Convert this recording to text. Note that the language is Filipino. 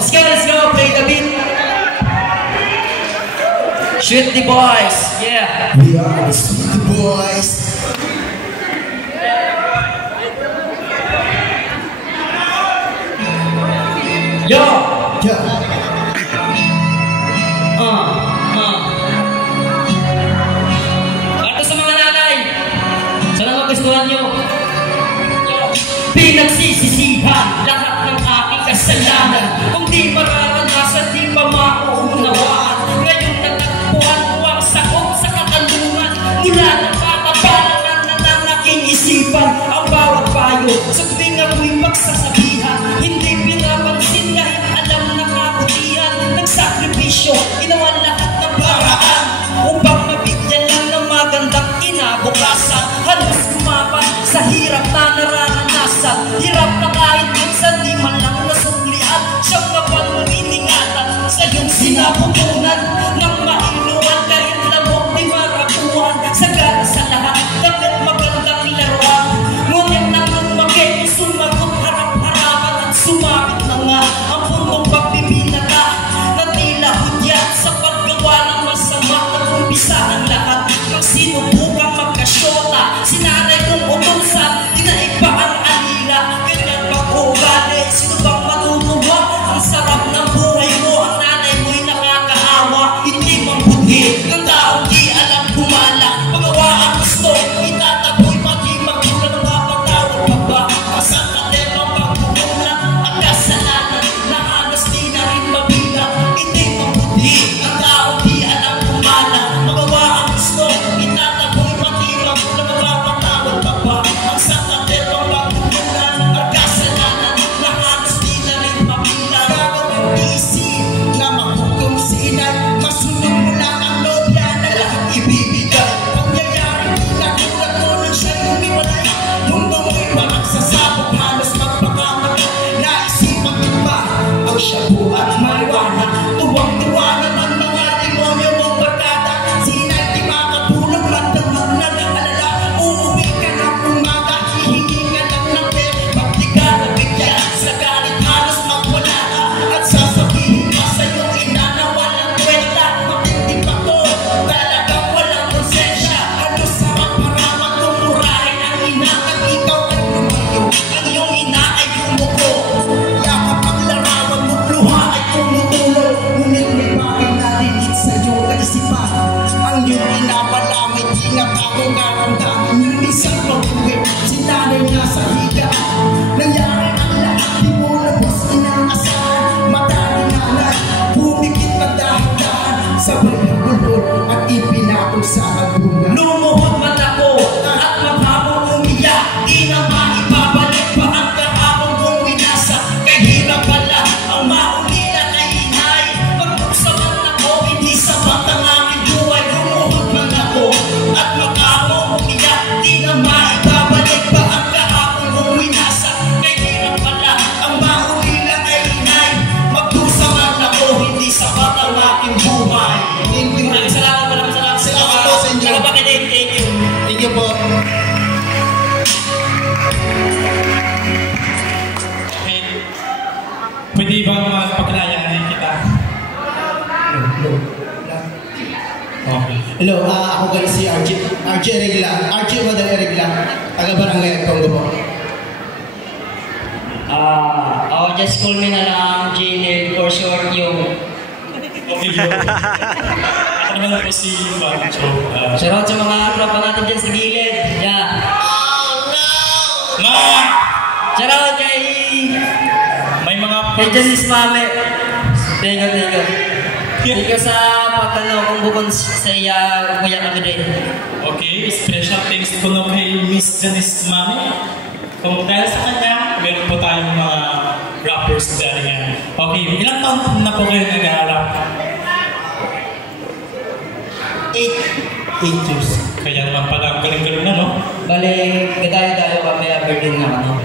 Let's go, play the beat. Shoot the boys, yeah. We are the Sweet Boys. Yo! Yo! Ito sa mga nanay, sana magustuhan nyo. Pinagsisisihan lahat ng aking kasalanan. Kung di mararanasan, di pa mauunawaan. Ngayon natagpuan ko ang sakop sa katanungan. Mula ng patapalan na ng aking isipan. Ang bawat payo sa tuwing ako'y magsasabihan. Hindi pinapansin kahit alam na kabutihan. Nagsakripisyo, ginawa lahat ng paraan upang mabigyan lang ng magandang kinabukasan. Halos kumapan sa hirap na nararanasan. Hirap na kahit minsan di man lang nasuklian. Siyang kapanuniningatan sa iyong sinapupunan ng mailuan kahit lamok di marapuan. Sagana sa lahat, dapat magandang laruan. Ngunit nang lumaki, sumagot harap-harapan at sumabit na nga ang puntong pagbiminata na tila hudyat sa paggawa ng masama. Nag-umpisa ang lahat ng sinubukang magkasyota. Sinanay kong utusan, dinaig pa ang alila. Ganyan pag-ugali, sino bang matutuwa? Ang sarap ng buhay mo, ang nanay mo'y nakakaawa. Hindi mambudhi ng taong di alam gumala. Magawa ang gusto, itataboy pati magulang. Mapatawag pa ba? Masang katebang pagkukulang ang kasalanan na halos di na rin mabilang. Hindi mambudhi ng taong di alam gumala. Magawa ang gusto, itataboy pati magulang. Mapatawag pa ba? Masang katebang pagkukulang ang kasalanan na halos di na rin mabilang. Gagawin isip na magutom si inay. Masunod mo lang ang lobya na lahat ibibigay. Pangyayari nagulat mo nang siya lumiwalay. Mundo mo'y magsasabog, halos magpakamatay. Naisipan ko ba ang shabu at marijuana? Tuwang-tuwa naman mga demonyo mong barkada. Si inay di makatulog, matulog na alala. Uuwi ka ng umaga, hihingi ka lang ng pera. Pag di ka nabigyan sa galit, halos magwala ka. At sasabihin ka sa iyong ina na walang kwenta. Matindi pa to, talagang walang konsensya. Halos sa maparamang tumurahin ang ina. At ikaw ay lumayo, ang iyong ina ay yumuko. Yakap ang larawan mo, luha ay tumutulo. Ngunit may bakit narinig sa iyong kaisipan. Ang iyong ina pala may tingat akong karamdaman. Yung isang pag-uwi, sinanay niya sa higa. Nangyari ang lahat, di mo lubos inaasahan. Madali nanay, bumikit na dahan-dahan. Sabay nagulol at ipinatong sa agunan. Lumuhod man ako at maghabong umiyak. Di na maibabalik pa ang kahapon kong winasa. Kay hirap pala ang maulila kay inay. Magpusaman ako, hindi sapat ang aking buhay. Lumuhod man ako at maghabong umiyak. Di na maibabalik pa ang kahapon kong winasa. Kay hirap pala ang maulila kay inay. Magpusaman ako, hindi sapat ang aking buhay. Maraming salamat, maraming salamat. Salamat po sa inyo. Nakapakinig, thank you. Thank you po. Okay. Pwede ba magpaglayanin kita? Okay. Hello, ako pala si RJ Regla. RJ Madal Regla. Taga-Barangay Congo po. Just call me na lang J-Nerd for short yung Okay, yun. Ako naman po si Bancho. shoutout sa mga tropa natin dyan sa gilid. Yeah. Shoutout kay May mga Janice Mame. Thank you. Thank you sa pagkano kung bukod sa iya kuya kami din. Okay, special thanks ko na kay Miss Janice Mami. Kung dahil sa kanya, meron po tayong mga rappers dahil yan. Okay, ilang taon na po kayo nag-aalap? 8 years. Kaya naman pala galing-galing na, no? Bale, gadayo-dayo kami Aberdeen na ano.